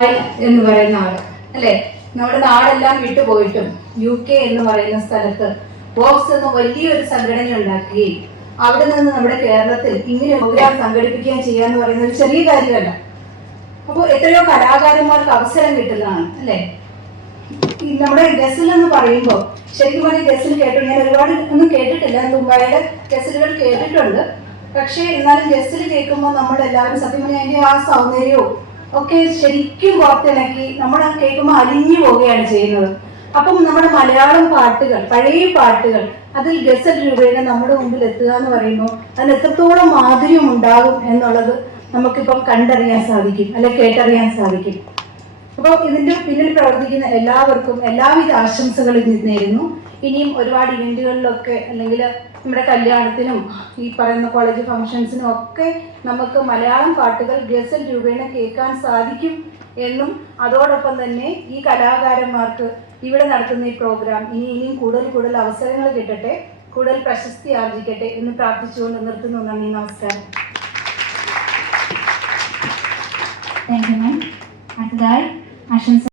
എന്ന് പറയുന്ന ആൾ. അല്ലെ? നമ്മുടെ നാടെല്ലാം വിട്ടുപോയിട്ടും യു കെ എന്ന് പറയുന്ന സ്ഥലത്ത് ബോക്സ് എന്ന വലിയൊരു സംഘടന ഉണ്ടാക്കുകയും അവിടെ നിന്ന് നമ്മുടെ കേരളത്തിൽ ഇങ്ങനെ പ്രോഗ്രാം സംഘടിപ്പിക്കുകയും ചെയ്യുക എന്ന് ഒരു ചെറിയ കാര്യമല്ല. അപ്പോൾ എത്രയോ കലാകാരന്മാർക്ക് അവസരം കിട്ടുന്നതാണ് അല്ലെ? നമ്മുടെ ഗസൽ എന്ന് പറയുമ്പോൾ ശരിക്കും പറഞ്ഞാൽ ഗസൽ കേട്ടു ഞാൻ ഒരുപാട് ഒന്നും കേട്ടിട്ടില്ല ദുബായിയുടെ ഗസലുകൾ കേട്ടിട്ടുണ്ട്. പക്ഷേ എന്നാലും ഗസൽ കേൾക്കുമ്പോൾ നമ്മൾ എല്ലാവരും സത്യം പറഞ്ഞാൽ അതിന്റെ ആ സൗന്ദര്യവും ഒക്കെ ശരിക്കും പുറത്തിണക്കി നമ്മൾ ആ കേൾക്കുമ്പോൾ അലിഞ്ഞു പോവുകയാണ് ചെയ്യുന്നത്. അപ്പം നമ്മുടെ മലയാളം പാട്ടുകൾ പഴയ പാട്ടുകൾ അതിൽ ഗസൽ രൂപേണ നമ്മുടെ മുമ്പിൽ എത്തുക എന്ന് പറയുമ്പോൾ അതിന് എത്രത്തോളം മാധുര്യം ഉണ്ടാകും എന്നുള്ളത് നമുക്കിപ്പം കണ്ടറിയാൻ സാധിക്കും അല്ലെ കേട്ടറിയാൻ സാധിക്കും. അപ്പോൾ ഇതിന്റെ പിന്നിൽ പ്രവർത്തിക്കുന്ന എല്ലാവർക്കും എല്ലാവിധ ആശംസകളും നേരുന്നു. ഇനിയും ഒരുപാട് ഇവന്റുകളിലൊക്കെ അല്ലെങ്കിൽ നമ്മുടെ കല്യാണത്തിനും ഈ പറയുന്ന കോളേജ് ഫംഗ്ഷൻസിനും ഒക്കെ നമുക്ക് മലയാളം പാട്ടുകൾ ഗസൽ രൂപേണ കേൾക്കാൻ സാധിക്കും എന്നും അതോടൊപ്പം തന്നെ ഈ കലാകാരന്മാർക്ക് ഇവിടെ നടത്തുന്ന ഈ പ്രോഗ്രാം ഇനി ഇനിയും കൂടുതൽ കൂടുതൽ അവസരങ്ങൾ കിട്ടട്ടെ കൂടുതൽ പ്രശസ്തി ആർജിക്കട്ടെ എന്ന് പ്രാർത്ഥിച്ചുകൊണ്ട് നിർത്തുന്നു. നന്ദി നമസ്കാരം. താങ്ക് മാം അടുത്തതായി Ascenso